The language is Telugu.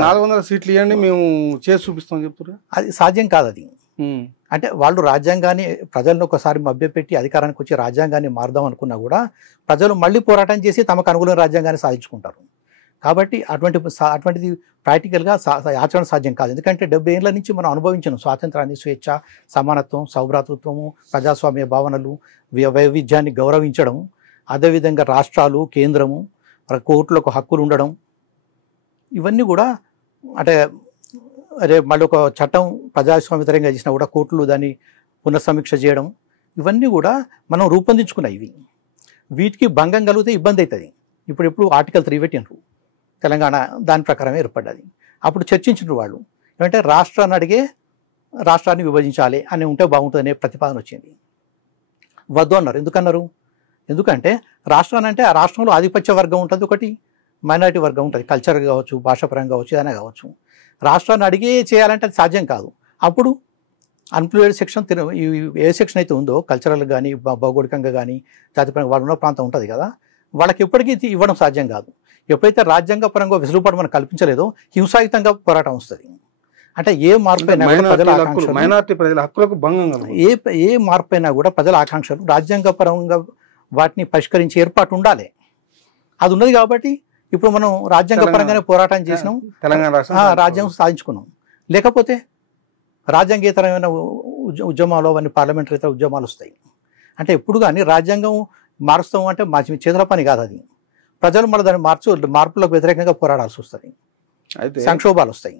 400 సీట్లు ఇవ్వండి మేము చేసి చూపిస్తాం చెప్తున్నారు. అది సాధ్యం కాదు. అది అంటే వాళ్ళు రాజ్యాంగాన్ని ప్రజలను ఒకసారి మభ్యపెట్టి అధికారానికి వచ్చి రాజ్యాంగాన్ని మారుదాం అనుకున్నా కూడా ప్రజలు మళ్ళీ పోరాటం చేసి తమకు అనుగుణమైన రాజ్యాంగాన్ని సాధించుకుంటారు. కాబట్టి అటువంటిది ప్రాక్టికల్గా ఆచరణ సాధ్యం కాదు. ఎందుకంటే 70 ఏళ్ల నుంచి మనం అనుభవించాం స్వాతంత్రాన్ని, స్వేచ్ఛ, సమానత్వం, సౌభ్రాతృత్వము, ప్రజాస్వామ్య భావనలు, వైవిధ్యాన్ని గౌరవించడం, అదేవిధంగా రాష్ట్రాలు, కేంద్రము, కోర్టులకు హక్కులు ఉండడం, ఇవన్నీ కూడా అంటే మళ్ళీ ఒక చట్టం ప్రజాస్వామ్యతరంగా చేసినా కూడా కోర్టులు దాన్ని పునఃసమీక్ష చేయడం, ఇవన్నీ కూడా మనం రూపొందించుకున్నాయి. వీటికి భంగం కలిగితే ఇబ్బంది అవుతుంది. ఇప్పుడు ఆర్టికల్ 3 పెట్టినరు తెలంగాణ, దాని ప్రకారమే ఏర్పడ్డది. అప్పుడు చర్చించిన వాళ్ళు ఏమంటే రాష్ట్రాన్ని విభజించాలి అని ఉంటే బాగుంటుందనే ప్రతిపాదన వచ్చింది. వద్దు అన్నారు. ఎందుకన్నారు? ఎందుకంటే రాష్ట్రాన్ని అంటే ఆ రాష్ట్రంలో ఆధిపత్య వర్గం ఉంటుంది, ఒకటి మైనారిటీ వర్గం ఉంటుంది, కల్చర్ కావచ్చు, భాషాపరంగా కావచ్చు, ఏదైనా కావచ్చు. రాష్ట్రాన్ని అడిగే చేయాలంటే అది సాధ్యం కాదు. అప్పుడు అన్ప్లూయిడ్ సెక్షన్ ఏ సెక్షన్ అయితే ఉందో కల్చరల్ కానీ భౌగోళికంగా కానీ జాతిపరంగా వాళ్ళు ఉన్న ప్రాంతం ఉంటుంది కదా, వాళ్ళకి ఎప్పటికీ ఇవ్వడం సాధ్యం కాదు. ఎప్పుడైతే రాజ్యాంగ పరంగా వెసులుబాటు మనం కల్పించలేదో హింసాయుతంగా పోరాటం వస్తుంది. అంటే ఏ మార్పు అయినా మైనారిటీ ప్రజల హక్కులకు భంగం, ఏ మార్పు అయినా కూడా ప్రజల ఆకాంక్షలు రాజ్యాంగ పరంగా వాటిని పరిష్కరించే ఏర్పాటు ఉండాలి. అది ఉన్నది కాబట్టి ఇప్పుడు మనం రాజ్యాంగ పరంగానే పోరాటం చేసినాం, తెలంగాణ రాజ్యాంగం సాధించుకున్నాం. లేకపోతే రాజ్యాంగేతరమైన ఉద్యమాలు అవన్నీ పార్లమెంటరీతర ఉద్యమాలు వస్తాయి. అంటే ఎప్పుడు కానీ రాజ్యాంగం మారుస్తాం అంటే మా చేతుల పని కాదు. అది ప్రజలు మన దాన్ని మార్పులకు వ్యతిరేకంగా పోరాడాల్సి వస్తుంది, సంక్షోభాలు వస్తాయి.